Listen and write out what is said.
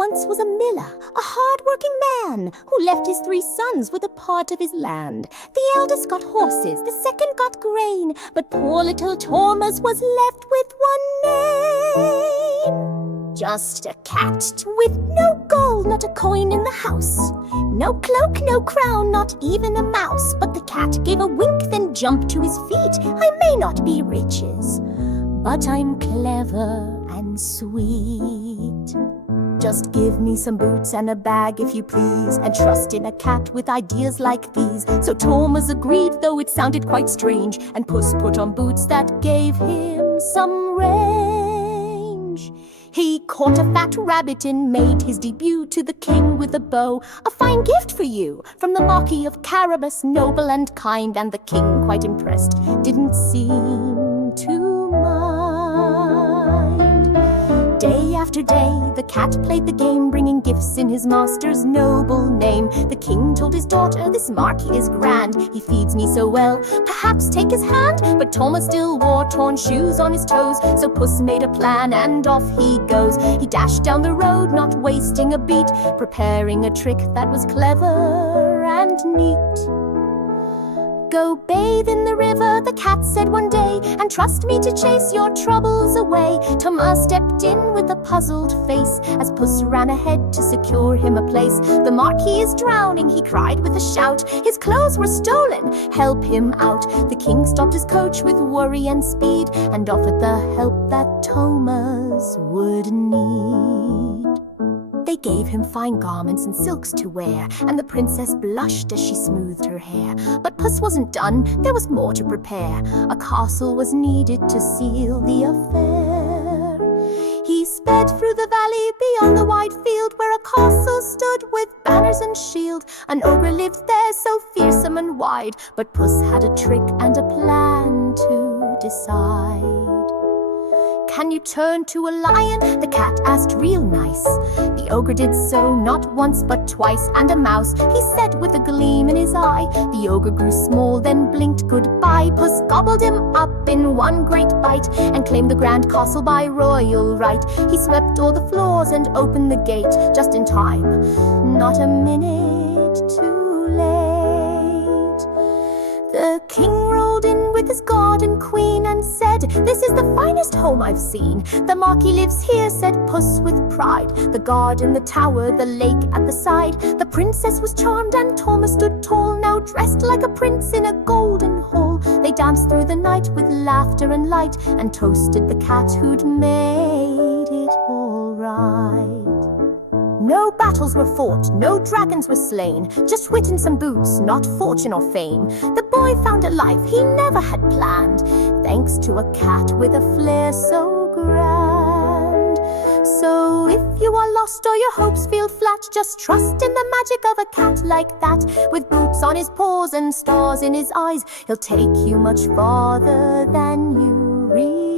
once was a miller, a hard-working man, who left his 3 sons with a part of his land. The eldest got horses, the second got grain, but poor little Thomas was left with one name. Just a cat, with no gold, not a coin in the house. No cloak, no crown, not even a mouse. But the cat gave a wink, then jumped to his feet. I may not be riches, but I'm clever and sweet. Just give me some boots and a bag if you please, and trust in a cat with ideas like these. So Thomas agreed, though it sounded quite strange, and Puss put on boots that gave him some range. He caught a fat rabbit and made his debut to the king with a bow. A fine gift for you from the Marquis of Carabas, noble and kind. And the king, quite impressed, didn't seem to mind. Day after day, the cat played the game, bringing gifts in his master's noble name. The king told his daughter, this Marquis is grand. He feeds me so well, perhaps take his hand. But Thomas still wore torn shoes on his toes, so Puss made a plan and off he goes. He dashed down the road, not wasting a beat, preparing a trick that was clever and neat. Go bathe in the river, the cat said one day, and trust me to chase your troubles away. Thomas stepped in with a puzzled face, as Puss ran ahead to secure him a place. The Marquis is drowning, he cried with a shout. His clothes were stolen, help him out. The king stopped his coach with worry and speed, and offered the help that Thomas would need. They gave him fine garments and silks to wear, and the princess blushed as she smoothed her hair. But Puss wasn't done, there was more to prepare. A castle was needed to seal the affair. He sped through the valley beyond the wide field, where a castle stood with banners and shield. An ogre lived there, so fearsome and wide, but Puss had a trick and a plan to decide. Can you turn to a lion? The cat asked real nice. The ogre did so not once but twice. And a mouse, he said with a gleam in his eye. The ogre grew small, then blinked goodbye. Puss gobbled him up in one great bite, and claimed the grand castle by royal right. He swept all the floors and opened the gate just in time, not a minute too late. The king rolled in with his guard and queen, and said, this is the finest home I've seen. The Marquis lives here, said Puss with pride. The guard in the tower, the lake at the side. The princess was charmed, and Thomas stood tall, now dressed like a prince in a golden hall. They danced through the night with laughter and light, and toasted the cat who'd made it all right. No battles were fought, no dragons were slain, just wit and some boots, not fortune or fame. The boy found a life he never had planned, thanks to a cat with a flair so grand. So if you are lost or your hopes feel flat, just trust in the magic of a cat like that. With boots on his paws and stars in his eyes, he'll take you much farther than you realize.